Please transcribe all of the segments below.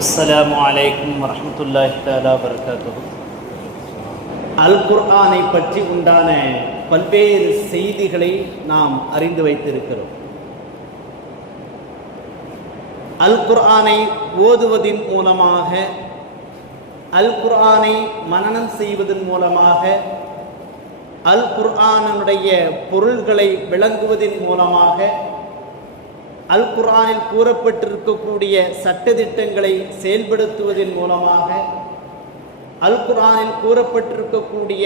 அஸ்ஸலாமு அலைக்கும் வரஹ்மத்துல்லாஹி தஆலா வபரகாத்துஹு. அல் குர்ஆனை பற்றி உண்டான பல்வேறு செய்திகளை நாம் அறிந்து வைத்திருக்கிறோம். அல் குர்ஆனை ஓதுவதின் மூலமாக, அல் குர்ஆனை மனனம் செய்வதன் மூலமாக, அல் குர்ஆனுடைய பொருள்களை விளங்குவதன் மூலமாக, அல் குர்ஆனில் கூறப்பட்டிருக்கக்கூடிய சட்டதிட்டங்களை செயல்படுத்துவதன் மூலமாக, அல் குர்ஆனில் கூறப்பட்டிருக்கக்கூடிய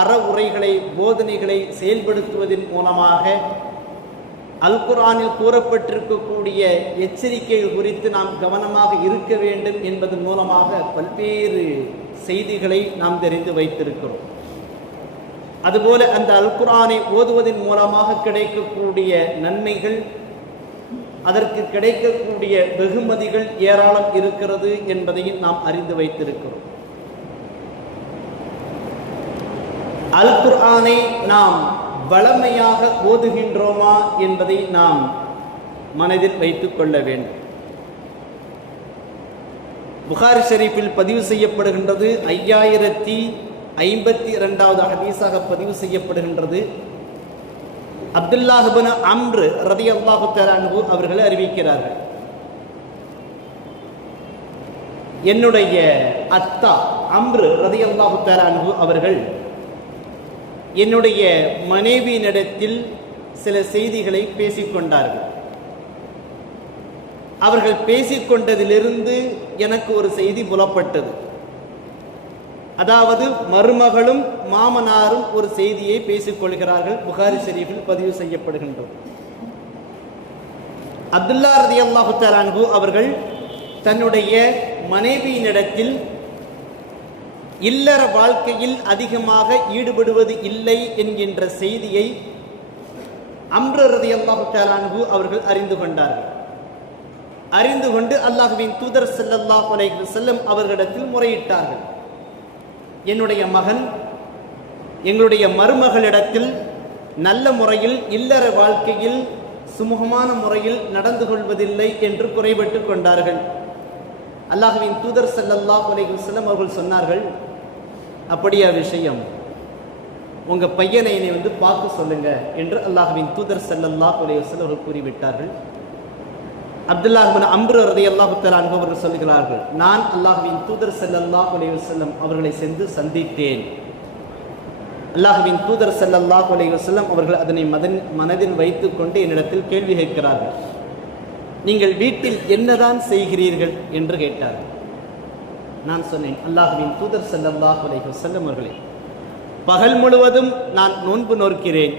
அறவுரைகளை போதனைகளை செயல்படுத்துவதன் மூலமாக, அல் குர்ஆனில் கூறப்பட்டிருக்கக்கூடிய எச்சரிக்கைகள் குறித்து நாம் கவனமாக இருக்க வேண்டும் என்பதன் மூலமாக பல்வேறு செய்திகளை நாம் தெரிந்து வைத்திருக்கிறோம். அதுபோல அந்த அல் குர்ஆனை ஓதுவதன் மூலமாக கிடைக்கக்கூடிய நன்மைகள், அதற்கு கிடைக்கக்கூடிய வெகுமதிகள் ஏராளம் இருக்கிறது என்பதையும் நாம் அறிந்து வைத்திருக்கிறோம். அல் குர்ஆனை நாம் வளமையாக ஓதுகின்றோமா என்பதை நாம் மனதில் வைத்துக் கொள்ள வேண்டும். புகாரி ஷரீஃபில் பதிவு செய்யப்படுகின்றது, 5052வது ஹதீஸாக பதிவு செய்யப்படுகின்றது. அப்துல்லாஹ் இப்னு அம்ர் ரலியல்லாஹு தஆலா அன்ஹு அவர்கள் அறிவிக்கிறார்கள், என்னுடைய அத்தா அம்ர் ரலியல்லாஹு தஆலா அன்ஹு அவர்கள் என்னுடைய மனைவியினிடத்தில் சில செய்திகளை பேசிக்கொண்டார்கள். அவர்கள் பேசிக்கொண்டதிலிருந்து எனக்கு ஒரு செய்தி புலப்பட்டது. அதாவது மருமகளும் மாமனாரும் ஒரு செய்தியை பேசிக்கொள்கிறார்கள். புகாரி ஷரீஃபில் பதிவு செய்யப்படுகின்றது. அப்துல்லா ரலியல்லாஹு தஆலா அன்ஹு அவர்கள் தன்னுடைய மனைவியினிடத்தில் இல்லற வாழ்க்கையில் அதிகமாக ஈடுபடுவது இல்லை என்கின்ற செய்தியை அம்ர் ரலியல்லாஹு தஆலா அன்ஹு அவர்கள் அறிந்து கொண்டார்கள். அறிந்து கொண்டு அல்லாஹ்வின் தூதர் ஸல்லல்லாஹு அலைஹி வஸல்லம் அவர்களிடத்தில் முறையிட்டார்கள், என்னுடைய மகன் எங்களுடைய மருமகளிடத்தில் நல்ல முறையில் இல்லற வாழ்க்கையில் சுமூகமான முறையில் நடந்து கொள்வதில்லை என்று குறைபட்டு கொண்டார்கள். அல்லாஹ்வின் தூதர் ஸல்லல்லாஹு அலைஹி வஸல்லம் அவர்கள் சொன்னார்கள், அப்படியா விஷயம், உங்க பையனை என்னை பார்க்க சொல்லுங்க என்று அல்லாஹ்வின் தூதர் ஸல்லல்லாஹு அலைஹி வஸல்லம் அவர்கள் கூறிவிட்டார்கள். அப்துல்லாஹ் இப்னு அம்ர் ரலியல்லாஹு தஆலா அன்ஹு அவர்கள் சொல்கிறார்கள், நான் அல்லாஹ்வின் தூதர் ஸல்லல்லாஹு அலைஹி வஸல்லம் அவர்களை சென்று சந்தித்தேன். அல்லாஹ்வின் தூதர் ஸல்லல்லாஹு அலைஹி வஸல்லம் அவர்கள் அதனை மனதில் வைத்துக்கொண்டு என்னிடத்தில் கேள்வி கேட்கிறார்கள், நீங்கள் வீட்டில் என்னதான் செய்கிறீர்கள் என்று கேட்டார்கள். நான் சொன்னேன், அல்லாஹ்வின் தூதர் ஸல்லல்லாஹு அலைஹி வஸல்லம் அவர்களே, பகல் முழுவதும் நான் நோன்பு நோக்கிறேன்,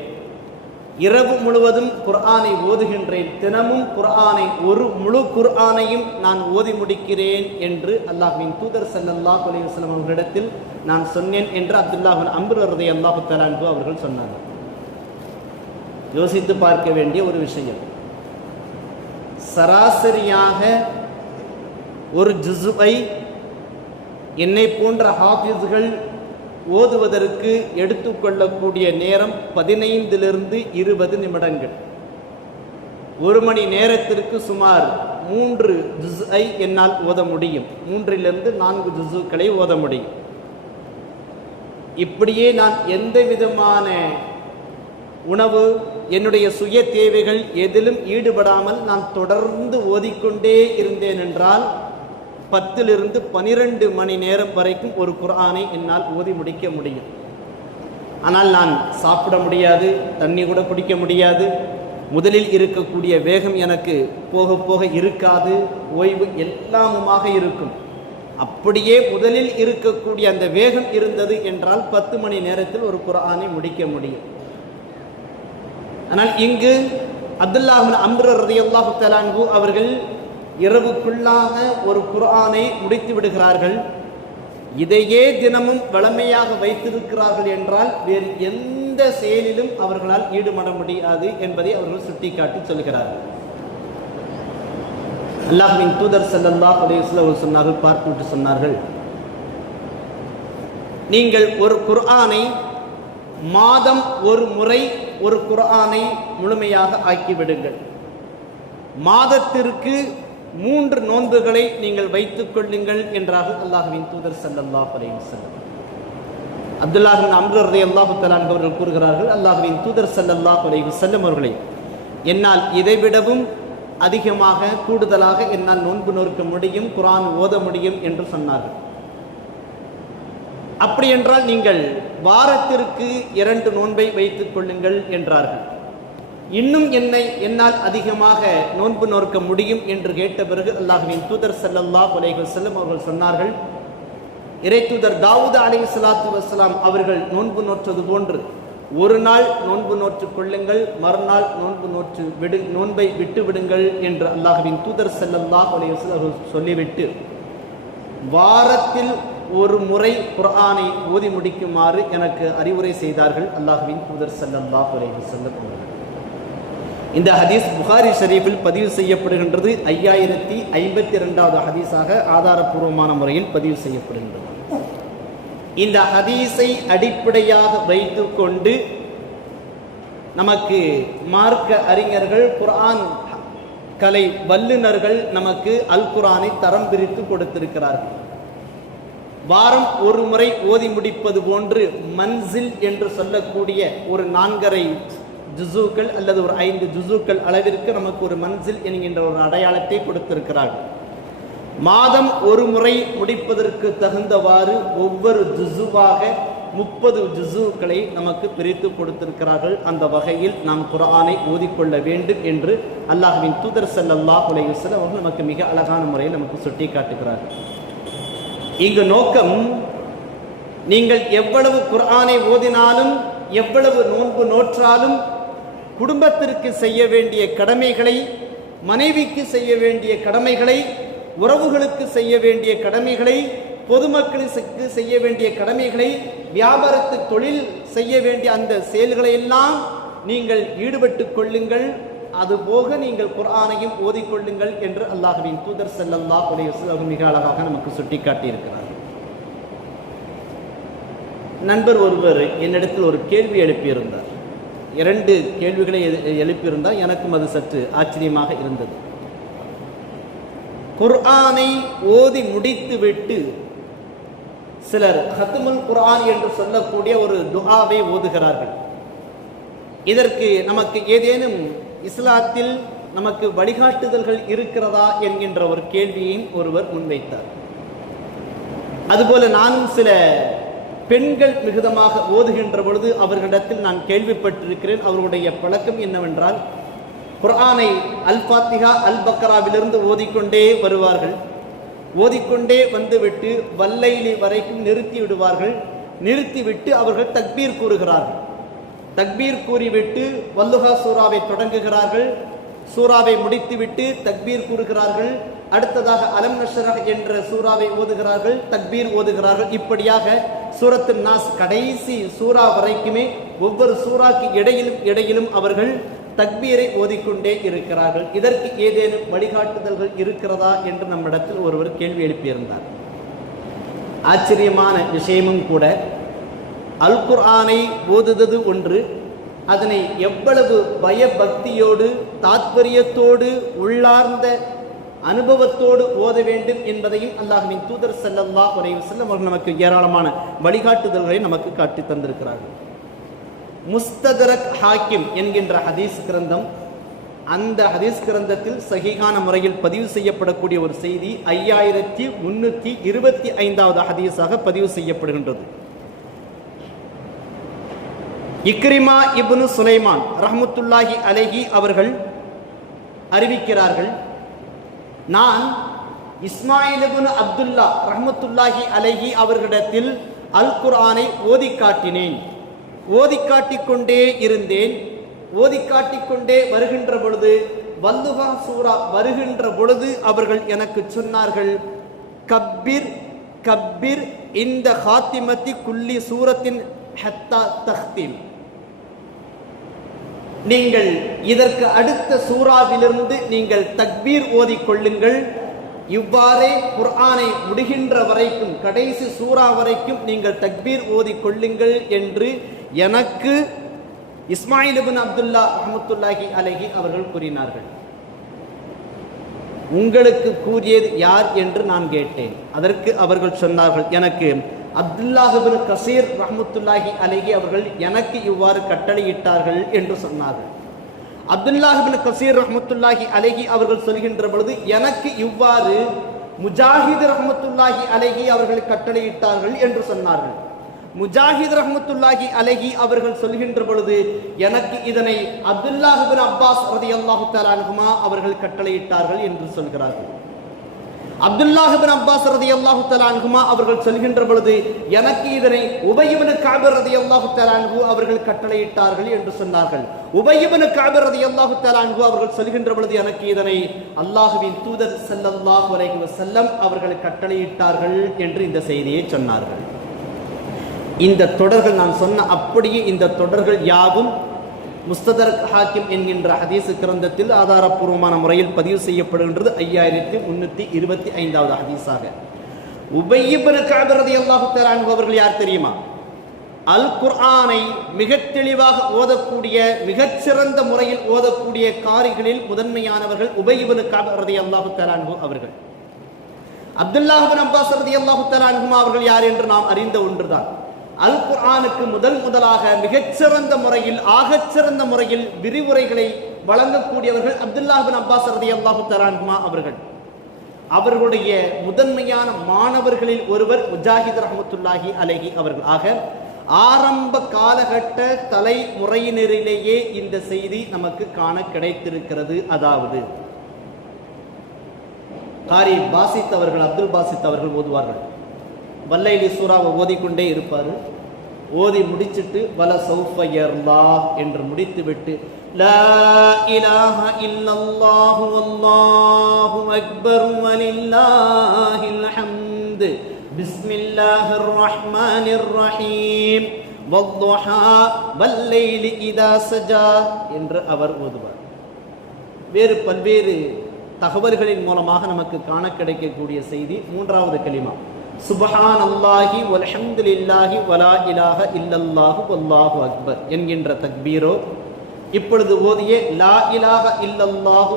இரவு முழுவதும் குர்ஆனை ஓதுகின்றேன், தினமும் குர்ஆனை ஒரு முழு குர்ஆனையும் நான் ஓதி முடிக்கிறேன் என்று அல்லாஹ்வின் தூதர் ஸல்லல்லாஹு அலைஹி வஸல்லம் அவர்களிடத்தில் நான் சொன்னேன் என்று அப்துல்லாஹ் இப்னு அம்ர் ரலியல்லாஹு தஆலா அன்ஹு அவர்கள் சொன்னார்கள். யோசித்து பார்க்க வேண்டிய ஒரு விஷயம். சராசரியாக ஒரு ஜுஸுவை என்னை போன்ற ஹாஃபிஸ்கள் ஓதுவதற்கு எடுத்துக்கொள்ளக்கூடிய நேரம் 15 to 20 நிமிடங்கள். ஒரு மணி நேரத்திற்கு சுமார் 3 ஜுஸை என்னால் ஓத முடியும். 3 to 4 ஜுஸுக்களை ஓத முடியும். இப்படியே நான் எந்த விதமான உணவு, என்னுடைய சுய தேவைகள் எதிலும் ஈடுபடாமல் நான் தொடர்ந்து ஓதிக்கொண்டே இருந்தேன் என்றால் 10 to 12 மணி நேரம் வரைக்கும் ஒரு குர்ஆனை என்னால் ஓதி முடிக்க முடியும். ஆனால் நான் சாப்பிட முடியாது, தண்ணி கூட குடிக்க முடியாது. முதலில் இருக்கக்கூடிய வேகம் எனக்கு போக போக இருக்காது, ஓய்வு எல்லாமுமாக இருக்கும். அப்படியே முதலில் இருக்கக்கூடிய அந்த வேகம் இருந்தது என்றால் 10 மணி நேரத்தில் ஒரு குர்ஆனை முடிக்க முடியும். ஆனால் இங்கு அப்துல்லாஹ் இப்னு அம்ர் ரலியல்லாஹு தஆலா அன்ஹு அவர்கள் இரவுக்குள்ளாக ஒரு குர்ஆனை முடித்து விடுகிறார்கள். இதையே தினமும் வளமையாக வைத்திருக்கிறார்கள் என்றால் வேறு எந்த செயலிலும் அவர்களால் ஈடுபட முடியாது என்பதை அவர்கள் சுட்டிக்காட்டி சொல்கிறார்கள். அல்லாஹ்வின் தூதர் ஸல்லல்லாஹு அலைஹி வஸல்லம் சொன்னார்கள், பார்த்துவிட்டு சொன்னார்கள், நீங்கள் ஒரு குர்ஆனை மாதம் ஒரு முறை ஒரு குர்ஆனை முழுமையாக ஆக்கிவிடுங்கள். மாதத்திற்கு 3 நோன்புகளை நீங்கள் வைத்துக் கொள்ளுங்கள் என்றார்கள் அல்லாஹ்வின் தூதர் ஸல்லல்லாஹு அலைஹி வஸல்லம். அப்துல்லாஹ் இப்னு அம்ர் ரலியல்லாஹு தஆலா அன்ஹு அவர்கள் கூறுகிறார்கள், அல்லாஹ்வின் தூதர் ஸல்லல்லாஹு அலைஹி வஸல்லம் அவர்களே, என்னால் இதைவிடவும் அதிகமாக கூடுதலாக என்னால் நோன்பு நோக்க முடியும், குர்ஆன் ஓத முடியும் என்று சொன்னார்கள். அப்படி என்றால் நீங்கள் வாரத்திற்கு 2 நோன்பை வைத்துக் கொள்ளுங்கள் என்றார்கள். இன்னும் என்னால் அதிகமாக நோன்பு நோக்க முடியும் என்று கேட்ட பிறகு அல்லாஹ்வின் தூதர் ஸல்லல்லாஹு அலைஹி வஸல்லம் அவர்கள் சொன்னார்கள், இறை தூதர் தாவூத் அலைஹிஸ்ஸலாத்து வஸ்ஸலாம் அவர்கள் நோன்பு நோற்றது போன்று ஒரு நாள் நோன்பு நோற்றுக் கொள்ளுங்கள், மறுநாள் நோன்பை விட்டு விடுங்கள் என்று அல்லாஹ்வின் தூதர் ஸல்லல்லாஹு அலைஹி வஸல்லம் சொல்லிவிட்டு வாரத்தில் ஒரு முறை குர்ஆனை ஓதி முடிக்குமாறு எனக்கு அறிவுரை செய்தார்கள் அல்லாஹ்வின் தூதர் ஸல்லல்லாஹு அலைஹி வஸல்லம். இந்த ஹதீஸ் புகாரி ஷரீஃபில் பதிவு செய்யப்படுகின்றது. 5052வது ஹதீஸாக ஆதாரபூர்வமான முறையில் பதிவு செய்யப்படுகின்றது. இந்த ஹதீஸை அடிப்படையாக வைத்துக் கொண்டு நமக்கு மார்க்க அறிஞர்கள், குர்ஆன் கலை வல்லுநர்கள் நமக்கு அல் குர்ஆனை தரம் பிரித்து கொடுத்திருக்கிறார்கள். வாரம் ஒரு முறை ஓதி முடிப்பது போன்று மன்சில் என்று சொல்லக்கூடிய ஒரு 4.5 ஜுஸூக்கள் அல்லது ஒரு 5 ஜுஸூக்கள் அளவிற்கு நமக்கு ஒரு மன்சில் என்கின்ற ஒரு அடையாளத்தை கொடுத்திருக்கிறார்கள். மாதம் ஒரு முறை முடிப்பதற்கு தகுந்தவாறு ஒவ்வொரு ஜுஸுவாக 30 ஜுஸூக்களை நமக்கு பிரித்து கொடுத்திருக்கிறார்கள். அந்த வகையில் நாம் குர்ஆனை ஓதிக்கொள்ள வேண்டும் என்று அல்லாஹ்வின் தூதர் ஸல்லல்லாஹு அலைஹி வஸல்லம் அவர்கள் நமக்கு மிக அழகான முறையில் நமக்கு சுட்டி காட்டுகிறார்கள். இங்கு நோக்கம், நீங்கள் எவ்வளவு குர்ஆனை ஓதினாலும் எவ்வளவு நோன்பு நோற்றாலும் குடும்பத்திற்கு செய்ய வேண்டிய கடமைகளை, மனைவிக்கு செய்ய வேண்டிய கடமைகளை, உறவுகளுக்கு செய்ய வேண்டிய கடமைகளை, பொதுமக்களுக்கு செய்ய வேண்டிய கடமைகளை, வியாபாரத்து தொழில் செய்ய வேண்டிய அந்த செயல்களை எல்லாம் நீங்கள் ஈடுபட்டுக் கொள்ளுங்கள். அதுபோக நீங்கள் குர்ஆனையும் ஓதிக்கொள்ளுங்கள் என்று அல்லாஹ்வின் தூதர் ஸல்லல்லாஹு அலைஹி வஸல்லம் மிக அழகாக நமக்கு சுட்டிக்காட்டியிருக்கிறார். நண்பர் ஒருவர் என்னிடத்தில் ஒரு கேள்வி எழுப்பியிருந்தார். 2 கேள்விகளை எழுப்பியிருந்தார். எனக்கும் அது சற்று ஆச்சரியமாக இருந்தது. குர்ஆனை ஓதி முடித்துவிட்டு சிலர் ஹத்முல் குர்ஆன் என்று சொல்லக்கூடிய ஒரு துஆவை ஓதுகிறார்கள். இதற்கு நமக்கு ஏதேனும் இஸ்லாத்தில் நமக்கு வழிகாட்டுதல்கள் இருக்கிறதா என்கின்ற ஒரு கேள்வியையும் ஒருவர் முன்வைத்தார். அதுபோல நானும் சில பெண்கள் மிகுதமாக ஓதுகின்ற பொழுது அவர்களிடத்தில் நான் கேள்விப்பட்டிருக்கிறேன். அவர்களுடைய பழக்கம் என்னவென்றால், குர்ஆனை அல் ஃபாத்திஹா அல் பக்ராவிலிருந்து ஓதிக்கொண்டே வருவார்கள். ஓதிக்கொண்டே வந்துவிட்டு வல்லைலி வரைக்கும் நிறுத்தி விடுவார்கள். நிறுத்திவிட்டு அவர்கள் தக்பீர் கூறுகிறார்கள். தக்பீர் கூறிவிட்டு வல்லுஹா சூராவை தொடங்குகிறார்கள். சூராவை முடித்துவிட்டு தக்பீர் கூறுகிறார்கள். அடுத்ததாக அலம் நஷ்ரஹ் என்ற சூராவை ஓதுகிறார்கள், தக்பீர் ஓதுகிறார்கள். இப்படியாக சூரத்து நாஸ் கடைசி சூரா வரைக்குமே ஒவ்வொரு சூறாக்கு இடையிலும் அவர்கள் தக்பீரை ஓதிக்கொண்டே இருக்கிறார்கள். இதற்கு ஏதேனும் வழிகாட்டுதல்கள் இருக்கிறதா என்று நம்மிடத்தில் ஒருவர் கேள்வி எழுப்பியிருந்தார். ஆச்சரியமான விஷயமும் கூட, அல் குர்ஆனை ஓதுவது ஒன்று, அதனை எவ்வளவு பயபக்தியோடு, தாத்பரியத்தோடு, உள்ளார்ந்த அனுபவத்தோடு ஓத வேண்டும் என்பதையும் அல்லாஹ்வின் தூதர் ஸல்லல்லாஹு அலைஹி வஸல்லம் அவர்கள் நமக்கு ஏராளமான வழிகாட்டுதல்களை நமக்கு காட்டி தந்திருக்கிறார்கள். முஸ்ததரக் ஹாக்கிம் என்கின்ற ஹதீஸ் கிரந்தம், அந்த ஹதீஸ் கிரந்தத்தில் சஹீஹான முறையில் பதிவு செய்யப்படக்கூடிய ஒரு செய்தி 5325வது ஹதீஸாக பதிவு செய்யப்படுகின்றது. இக்ரிமா இப்னு சுலைமான் ரஹ்மத்துல்லாஹி அலைஹி அவர்கள் அறிவிக்கிறார்கள், நான் இஸ்மாயில் இப்னு அப்துல்லா ரஹ்மத்துல்லாஹி அலைஹி அவர்களிடத்தில் அல் குர்ஆனை ஓதி காட்டினேன். ஓதி காட்டிக்கொண்டே இருந்தேன். ஓதி காட்டிக்கொண்டே வருகின்ற பொழுது, வல்லுஹா சூரா வருகின்ற பொழுது அவர்கள் எனக்கு சொன்னார்கள், கப்பிர் கப்பிர் இந்த ஹாத்திமத்தி குல்லி சூரத்தின் ஹத்தா தஹ்தீம், நீங்கள் இதற்கு அடுத்த சூறாவிலிருந்து நீங்கள் தக்பீர் ஓதிக்கொள்ளுங்கள். இவ்வாறே குர்ஆனை முடிகின்ற வரைக்கும், கடைசி சூறா வரைக்கும் நீங்கள் தக்பீர் ஓதிக்கொள்ளுங்கள் என்று எனக்கு இஸ்மாயில் இப்னு அப்துல்லா ரஹ்மத்துல்லாஹி அலைஹி அவர்கள் கூறினார்கள். உங்களுக்கு கூறியது யார் என்று நான் கேட்டேன். அதற்கு அவர்கள் சொன்னார்கள், எனக்கு அப்துல்லாஹ் இப்னு கஸீர் ரஹ்மத்துல்லாஹி அலைஹி அவர்கள் எனக்கு இவ்வாறு கட்டளையிட்டார்கள் என்று சொன்னார்கள். அப்துல்லாஹ் இப்னு கஸீர் ரஹ்மத்துல்லாஹி அலைஹி அவர்கள் சொல்கின்ற பொழுது, எனக்கு இவ்வாறு முஜாஹித் ரஹ்மத்துல்லாஹி அலைஹி அவர்கள் கட்டளையிட்டார்கள் என்று சொன்னார்கள். முஜாஹித் ரஹ்மத்துல்லாஹி அலைஹி அவர்கள் சொல்கின்ற பொழுது, எனக்கு இதனை அப்துல்லாஹ் இப்னு அப்பாஸ் ரலியல்லாஹு தஆலா அன்ஹுமா அவர்கள் கட்டளையிட்டார்கள் என்று சொல்கிறார்கள். அப்துல்லாஹ் இப்னு அப்பாஸ் ரலியல்லாஹு தஆலா அன்ஹுமா அவர்கள் சொல்கின்ற பொழுது, எனக்கு இதனை உபய் இப்னு கஅப் ரலியல்லாஹு தஆலா அன்ஹு அவர்கள் கட்டளையிட்டார்கள் என்று சொன்னார்கள். உபய் இப்னு கஅப் ரலியல்லாஹு தஆலா அன்ஹு அவர்கள் சொல்கின்ற பொழுது, எனக்கு இதனை அல்லாஹ்வின் தூதர் ஸல்லல்லாஹு அலைஹி வஸல்லம் அவர்கள் கட்டளையிட்டார்கள் என்று இந்த செய்தியை சொன்னார்கள். இந்த தொடர்கள் நான் சொன்ன அப்படியே இந்த தொடர்கள் யாவும் முஸ்ததரக் ஹாக்கிம் என்கின்ற ஹதீஸ் கிரந்தத்தில் ஆதாரப்பூர்வமான முறையில் பதிவு செய்யப்படுகின்றது. 5325வது ஹதீஸாக. உபய் இப்னு கஅப் ரலியல்லாஹு தஆலா அன்ஹு அவர்கள் யார் தெரியுமா? அல் குர்ஆனை மிக தெளிவாக ஓதக்கூடிய, மிகச்சிறந்த முறையில் ஓதக்கூடிய காரிகளில் முதன்மையானவர்கள் உபய் இப்னு கஅப் ரலியல்லாஹு தஆலா அன்ஹு அவர்கள். அப்துல்லாஹ் இப்னு அப்பாஸ் ரலியல்லாஹு தஆலா அன்ஹுமா அவர்கள் யார் என்று நாம் அறிந்த ஒன்றுதான். அல் குர்ஆனுக்கு முதலாக மிகச்சிறந்த முறையில், ஆகச்சிறந்த முறையில் விரிவுரைகளை வழங்கக்கூடியவர்கள் அப்துல்லாஹ் இப்னு அப்பாஸ் ரலியல்லாஹு தஆலா அன்ஹுமா அவர்கள். அவர்களுடைய முதன்மையான மாணவர்களில் ஒருவர் முஜாஹித் ரஹ்மத்துல்லாஹி அலைஹி அவர்கள். ஆக ஆரம்ப காலகட்ட தலைமுறையினரிலேயே இந்த செய்தி நமக்கு காண கிடைத்திருக்கிறது. அதாவது காரி பாசித் அவர்கள், அப்துல் பாசித் அவர்கள் ஓதுவார்கள். வல்லைலி சூராவை ஓதிக்கொண்டே இருப்பார். ஓதி முடிச்சுட்டு வல சௌஃப யர்லாஹ் என்று முடித்துவிட்டு லா இலாஹ இல்லல்லாஹு வல்லாஹு அக்பர் வலில்லாஹில் ஹம்து பிஸ்மில்லாஹிர் ரஹ்மானிர் ரஹீம் வத்துஹா வல்லைலி இதா சஜா என்று அவர் ஓதுவார். வேறு பல்வேறு தகவல்களின் மூலமாக நமக்கு காண கிடைக்கக்கூடிய செய்தி மூன்றாவது கலிமா சுப்ஹானல்லாஹி வல்ஹம்துலில்லாஹி வலா இலாஹ இல்லல்லாஹு வல்லாஹு அக்பர் என்கின்ற தக்பீரோ, இப்பொழுது ஓதிய லா இலாஹ இல்லல்லாஹு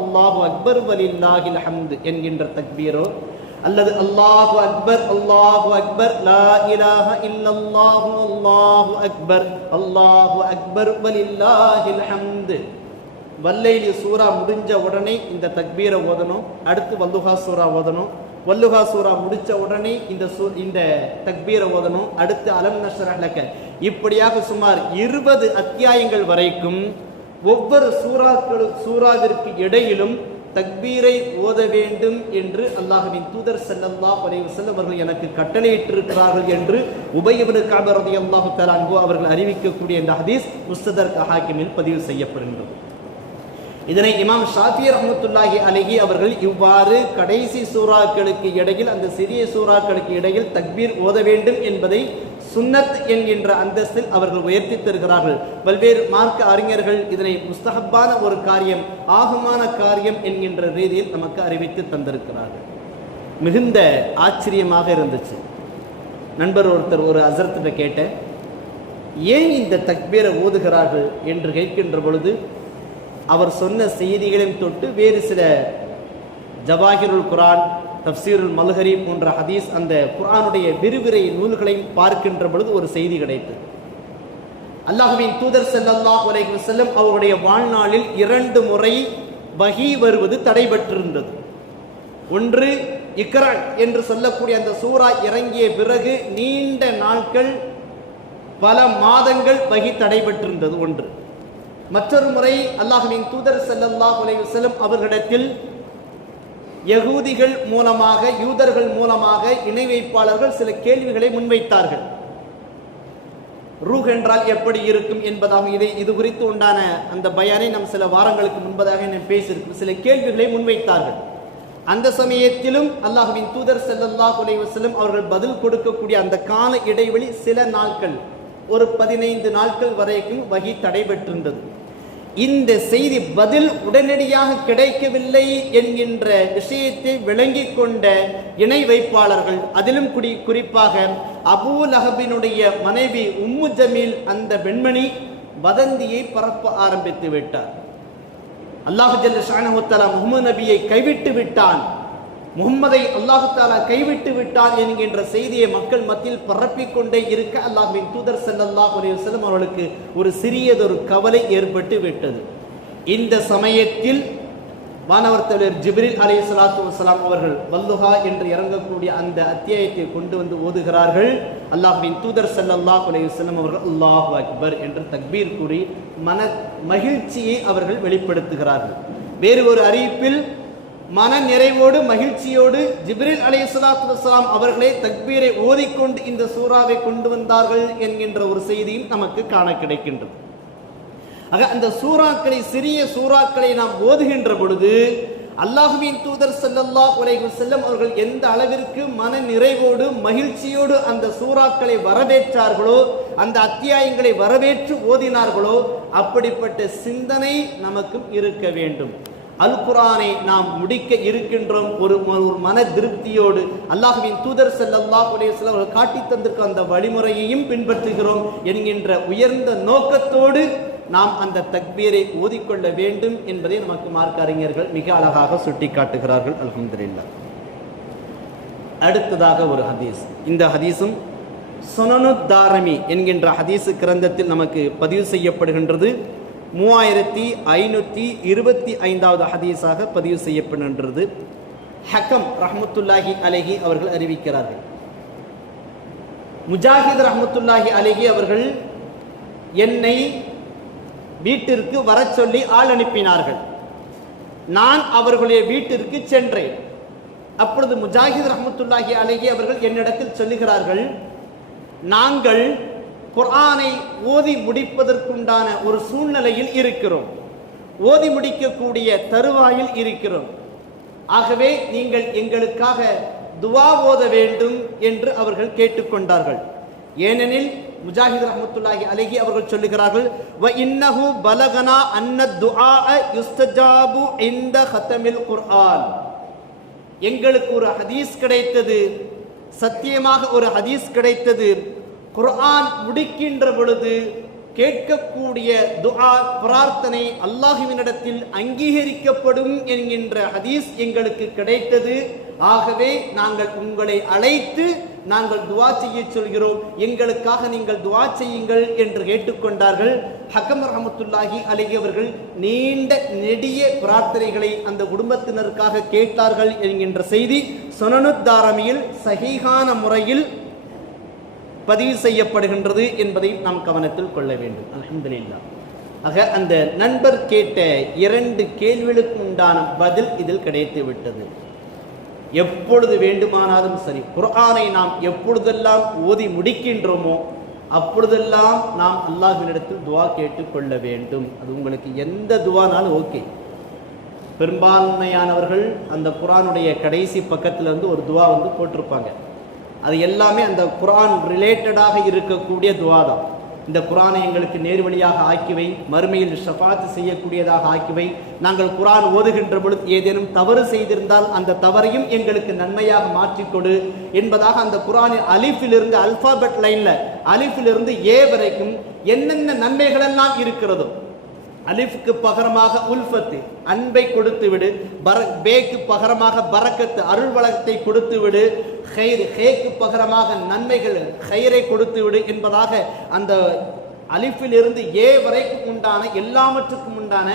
அல்லாஹு அக்பர் வலில்லாஹில் ஹம்து என்கின்ற தக்பீரோ, அல்லது அல்லாஹு அக்பர் லா இலாஹ இல்லல்லாஹு அல்லாஹு அக்பர் வலில்லாஹில் ஹம்து. வல்லைலி சூரா முடிஞ்ச உடனே இந்த தக்பீரை ஓதணும். அடுத்து வல்லுஹா சூரா ஓதணும். வல்லுஹா சூரா முடிச்ச உடனே இந்த தக்பீரை ஓதணும். அடுத்து அலம் நஷ்ரஹ் லக. இப்படியாக சுமார் 20 அத்தியாயங்கள் வரைக்கும் ஒவ்வொரு சூராவிற்கு இடையிலும் தக்பீரை ஓத வேண்டும் என்று அல்லாஹ்வின் தூதர் ஸல்லல்லாஹு அலைஹி வஸல்லம் அவர்கள் எனக்கு கட்டளையிட்டிருக்கிறார்கள் என்று உபய் இப்னு கஅப் ரலியல்லாஹு தஆலா அன்ஹு அவர்கள் அறிவிக்கக்கூடிய இந்த ஹதீஸ் முஸ்ததரக் ஹாக்கிமில் பதிவு செய்யப்படுகின்றது. இதனை இமாம் ஷாஃபி ரஹ்மத்துல்லாஹி அலைஹி அவர்கள் இவ்வாறு கடைசி சூறாக்களுக்கு இடையில், அந்த சிறிய சூறாக்களுக்கு இடையில் தக்பீர் ஓத வேண்டும் என்பதை சுன்னத் என்கின்ற அந்தஸ்தில் அவர்கள் உயர்த்தி தருகிறார்கள். பல்வேறு மார்க்க அறிஞர்கள் இதனை முஸ்தஹப்பான ஒரு காரியம், ஆகுமான காரியம் என்கின்ற ரீதியில் நமக்கு அறிவித்து தந்திருக்கிறார்கள். மிகுந்த ஆச்சரியமாக இருந்துச்சு. நண்பர் ஒருத்தர் ஒரு ஹஸரத்திட்ட கேட்டேன், ஏன் இந்த தக்பீரை ஓதுகிறார்கள் என்று கேட்கின்ற பொழுது அவர் சொன்ன செய்திகளையும் தொட்டு வேறு சில ஜவாஹிருல் குர்ஆன், தஃப்சீருல் மல்ஹரி போன்ற ஹதீஸ், அந்த குர்ஆனுடைய விரிவுரை நூல்களையும் பார்க்கின்ற பொழுது ஒரு செய்தி கிடைத்தது. அல்லாஹ்வின் தூதர் ஸல்லல்லாஹு அலைஹி வஸல்லம் அவருடைய வாழ்நாளில் 2 முறை வஹி வருவது தடைபட்டிருந்தது. ஒன்று இக்ரா என்று சொல்லக்கூடிய அந்த சூரா இறங்கிய பிறகு நீண்ட நாட்கள், பல மாதங்கள் வஹி தடைபட்டிருந்தது ஒன்று. மற்றொரு முறை அல்லாஹ்வின் தூதர் ஸல்லல்லாஹு அலைஹி வஸல்லம் அவர்களிடத்தில் யகூதிகள் மூலமாக, யூதர்கள் மூலமாக இணை வைப்பாளர்கள் சில கேள்விகளை முன்வைத்தார்கள். ரூஹ் என்றால் எப்படி இருக்கும் என்பதாக இது குறித்து உண்டான அந்த பயானை நாம் சில வாரங்களுக்கு முன்பதாக பேசியிருக்கிறோம். சில கேள்விகளை முன்வைத்தார்கள். அந்த சமயத்திலும் அல்லாஹ்வின் தூதர் ஸல்லல்லாஹு அலைஹி வஸல்லம் அவர்கள் பதில் கொடுக்கக்கூடிய அந்த கால இடைவெளி சில நாட்கள், ஒரு 15 நாட்கள் வரைக்கும் வஹி தடைபெற்றிருந்தது. இந்த செய்தி பதில் உடனடியாக கிடைக்கவில்லை என்கின்ற விஷயத்தை விளங்கிக் கொண்ட இணை வைப்பாளர்கள், அதிலும் குறிப்பாக அபூ லஹபினுடைய மனைவி உம்மு ஜமீல், அந்த பெண்மணி வதந்தியை பரப்ப ஆரம்பித்து விட்டார். அல்லாஹு ஜல்ல ஷானஹு தஆலா முஹம்மது நபியை கைவிட்டு விட்டான், முஹம்மதை அல்லாஹு தஆலா கைவிட்டு விட்டான் என்கின்ற செய்தியை மக்கள் மத்தியில் பரப்பிக் கொண்டே இருக்க அல்லாஹ்வின் தூதர் ஸல்லல்லாஹு அலைஹி வஸல்லம் அவர்களுக்கு ஒரு சிறியதொரு கவலை ஏற்பட்டு விட்டது. இந்த சமயத்தில் வானவர் தலைவர் ஜிப்ரீல் அலைஹிஸ்ஸலாத்து வஸ்ஸலாம் அவர்கள் வல்லுஹா என்று இறங்கக்கூடிய அந்த அத்தியாயத்தை கொண்டு வந்து ஓதுகிறார்கள். அல்லாஹ்வின் தூதர் ஸல்லல்லாஹு அலைஹி வஸல்லம் அவர்கள் அல்லாஹு அக்பர் என்று தக்பீர் கூறி மன மகிழ்ச்சியை அவர்கள் வெளிப்படுத்துகிறார்கள். வேறு ஒரு அறிவிப்பில் மன நிறைவோடு மகிழ்ச்சியோடு ஜிப்ரீல் அலைஹிஸ்ஸலாத்து வஸ்ஸலாம் அவர்களே தக்பீரை ஓதிக்கொண்டு இந்த சூறாவை கொண்டு வந்தார்கள் என்கின்ற ஒரு செய்தியும் நமக்கு காண கிடைக்கின்றது. ஆக அந்த சூறாக்களை, சிறிய சூறாக்களை நாம் ஓதுகின்ற பொழுது அல்லாஹ்வின் தூதர் ஸல்லல்லாஹு அலைஹி வஸல்லம் அவர்கள் எந்த அளவிற்கு மன நிறைவோடு மகிழ்ச்சியோடு அந்த சூறாக்களை வரவேற்றார்களோ, அந்த அத்தியாயங்களை வரவேற்று ஓதினார்களோ, அப்படிப்பட்ட சிந்தனை நமக்கும் இருக்க வேண்டும். அல் குர்ஆனை நாம் முடிக்க இருக்கின்றோம் ஒரு மன திருப்தியோடு. அல்லாஹ்வின் தூதர் ஸல்லல்லாஹு அலைஹி வஸல்லம் அவர்கள் காட்டி தந்திருக்க அந்த வழிமுறையையும் பின்பற்றுகிறோம் என்கின்ற உயர்ந்த நோக்கத்தோடு நாம் அந்த தக்பீரை ஓதிக்கொள்ள வேண்டும் என்பதை நமக்கு மார்க்க அறிஞர்கள் மிக அழகாக சுட்டி காட்டுகிறார்கள். அல்ஹம்துலில்லாஹ். அடுத்ததாக ஒரு ஹதீஸ். இந்த ஹதீஸும் சுனனுத் தாரமி என்கின்ற ஹதீஸ் கிரந்தத்தில் நமக்கு பதிவு செய்யப்படுகின்றது. 3525வது ஹதீஸாக பதிவு செய்யப்படுகின்றது. ஹக்கம் ரஹ்மத்துல்லாஹி அலைஹி அவர்கள் அறிவிக்கிறார்கள். முஜாஹித் ரஹ்மத்துல்லாஹி அலைஹி அவர்கள் என்னை வீட்டிற்கு வர சொல்லி ஆள் அனுப்பினார்கள். நான் அவர்களுடைய வீட்டிற்கு சென்றேன். அப்பொழுது முஜாஹித் ரஹ்மத்துல்லாஹி அலைஹி அவர்கள் என்னிடத்தில் சொல்லுகிறார்கள், நாங்கள் குர்ஆனை ஓதி முடிப்பதற்குண்டான ஒரு சூழ்நிலையில் இருக்கிறோம், ஓதி முடிக்கக்கூடிய தருவாயில் இருக்கிறோம். ஆகவே நீங்கள் எங்களுக்காக துவா ஓத வேண்டும் என்று அவர்கள் கேட்டுக்கொண்டார்கள். ஏனெனில் முஜாஹித் ரஹ்மத்துல்லாஹி அலைஹி அவர்கள் சொல்லுகிறார்கள், வ இன்னஹு பலகனா அன்ன துஆ யுஸ்தஜாபு இன்த ഖതமில் குர்ஆன். எங்களுக்கு ஒரு ஹதீஸ் கிடைத்தது, சத்தியமாக ஒரு ஹதீஸ் கிடைத்தது. குர்ஆன் முடிக்கின்ற பொழுது கேட்கக்கூடிய துஆ, பிரார்த்தனை அல்லாஹ்வினிடத்தில் அங்கீகரிக்கப்படும் என்கின்ற ஹதீஸ் எங்களுக்கு கிடைத்தது. ஆகவே நாங்கள் உங்களை அழைத்து நாங்கள் துஆ செய்ய சொல்கிறோம், எங்களுக்காக நீங்கள் துஆ செய்யுங்கள் என்று கேட்டுக்கொண்டார்கள். ஹக்கம் ரஹ்மத்துல்லாஹி அலைஹி அவர்கள் நீண்ட நெடிய பிரார்த்தனைகளை அந்த குடும்பத்தினருக்காக கேட்டார்கள் என்கின்ற செய்தி சுனனுத் தாரமியில் சஹீஹான முறையில் பதிவு செய்யப்படுகின்றது என்பதை நாம் கவனத்தில் கொள்ள வேண்டும். அல்ஹம்துலில்லாஹ். ஆக அந்த நண்பர் கேட்ட 2 கேள்விகளுக்கு உண்டான பதில் இதில் கிடைத்து விட்டது. எப்பொழுது வேண்டுமானாலும் சரி, குர்ஆனை நாம் எப்பொழுதெல்லாம் ஓதி முடிக்கின்றோமோ அப்பொழுதெல்லாம் நாம் அல்லாஹ்வினிடத்தில் துஆ கேட்டுக் கொள்ள வேண்டும். அது உங்களுக்கு எந்த துஆனாலும் ஓகே. பெரும்பான்மையானவர்கள் அந்த குர்ஆனுடைய கடைசி பக்கத்துல இருந்து ஒரு துஆ போட்டிருப்பாங்க. அது எல்லாமே அந்த குர்ஆன் ரிலேட்டடாக இருக்கக்கூடிய துஆ தான். இந்த குர்ஆனை எங்களுக்கு நேர்வழியாக ஆக்கிவை, மறுமையில் ஷஃபாத் செய்யக்கூடியதாக ஆக்கிவை, நாங்கள் குர்ஆன் ஓதுகின்ற பொழுது ஏதேனும் தவறு செய்திருந்தால் அந்த தவறையும் எங்களுக்கு நன்மையாக மாற்றிக்கொடு என்பதாக அந்த குர்ஆனின் அலிஃபிலிருந்து, அல்பாபெட் லைன்ல அலிஃபிலிருந்து ஏ வரைக்கும் என்னென்ன நன்மைகள் எல்லாம் இருக்கிறதோ, அலிஃப்க்கு பகரமாக உல்ஃபத்து அன்பை கொடுத்து விடு, பேக்கு பகரமாக பரக்கத்து அருள் வளத்தை கொடுத்து விடு, ஹேக்கு பகரமாக நன்மைகள் ஹைரை கொடுத்து விடு என்பதாக அந்த அலிஃபிலிருந்து ஏ வரைக்கும் உண்டான எல்லாவற்றுக்கும் உண்டான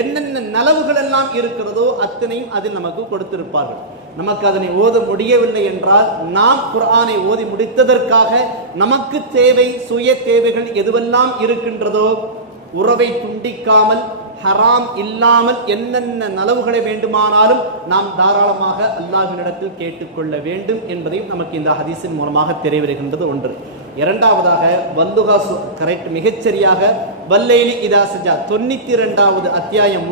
என்னென்ன நலவுகள் எல்லாம் இருக்கிறதோ அத்தனையும் அதில் நமக்கு கொடுத்திருப்பார்கள். நமக்கு அதனை ஓத முடியவில்லை என்றால் நாம் குர்ஆனை ஓதி முடித்ததற்காக நமக்கு தேவை, சுய தேவைகள் எதுவெல்லாம் இருக்கின்றதோ உறவை துண்டிக்காமல், ஹராம் இல்லாமல் என்னென்ன நலவுகளை வேண்டுமானாலும் நாம் தாராளமாக அல்லாஹ்வினிடத்தில் கேட்டுக்கொள்ள வேண்டும் என்பதையும் நமக்கு இந்த ஹதீஸின் மூலமாக தெரியவருகின்றது. ஒன்று. இரண்டாவதாக வல்லுஹா கரெக்ட் மிகச்சரியாக வல்லைலி இதா சஜா 92வது அத்தியாயம்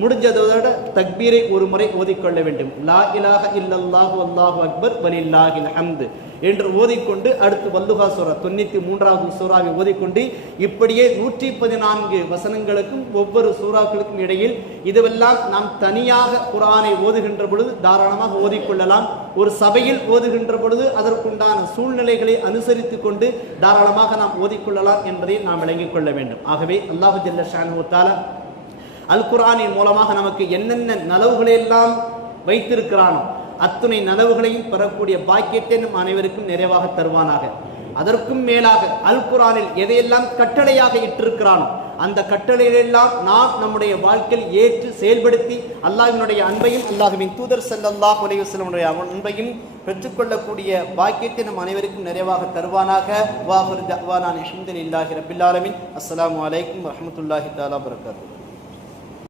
முடிஞ்சதோட தக்பீரை ஒரு முறை ஓதிக்கொள்ள வேண்டும். லா இலாஹ இல்லல்லாஹு அல்லாஹு அக்பர் வலில்லாஹில் ஹம்து என்று ஓதிக்கொண்டு அடுத்து வல்லுஹா சூரா 93வது சூறாவை ஓதிக்கொண்டு இப்படியே 114 வசனங்களுக்கும் ஒவ்வொரு சூறாக்களுக்கும் இடையில் இதுவெல்லாம் நாம் தனியாக குர்ஆனை ஓதுகின்ற பொழுது தாராளமாக ஓதிக்கொள்ளலாம். ஒரு சபையில் ஓதுகின்ற பொழுது அதற்குண்டான சூழ்நிலைகளை அனுசரித்து கொண்டு தாராளமாக நாம் ஓதிக்கொள்ளலாம் என்பதை நாம் விளங்கிக் கொள்ள வேண்டும். ஆகவே அல்லாஹு ஜல்ல ஷானஹு வ தஆலா அல் குர்ஆனின் மூலமாக நமக்கு என்னென்ன நலவுகளெல்லாம் வைத்திருக்கிறானோ அத்துணை நலவுகளையும் பெறக்கூடிய பாக்கியத்தை நம் அனைவருக்கும் நிறைவாக தருவானாக. அதற்கும் மேலாக அல் குர்ஆனில் எதையெல்லாம் கட்டளையாக இட்டிருக்கிறானோ அந்த கட்டளைகளெல்லாம் நாம் நம்முடைய வாழ்க்கையில் ஏற்று செயல்படுத்தி அல்லாஹ்வினுடைய அன்பையும் அல்லாஹ்வின் தூதர் ஸல்லல்லாஹு அலைஹி வஸல்லம் அன்பையும் பெற்றுக்கொள்ளக்கூடிய பாக்கியத்தை நம் அனைவருக்கும் நிறைவாக தருவானாக. வாஹிரு தஅவானா அல்ஹம்துலில்லாஹி ரப்பில் ஆலமீன். அஸ்ஸலாமு அலைக்கும் வரஹ்மத்துல்லாஹி தஆலா வபரகாத்துஹு.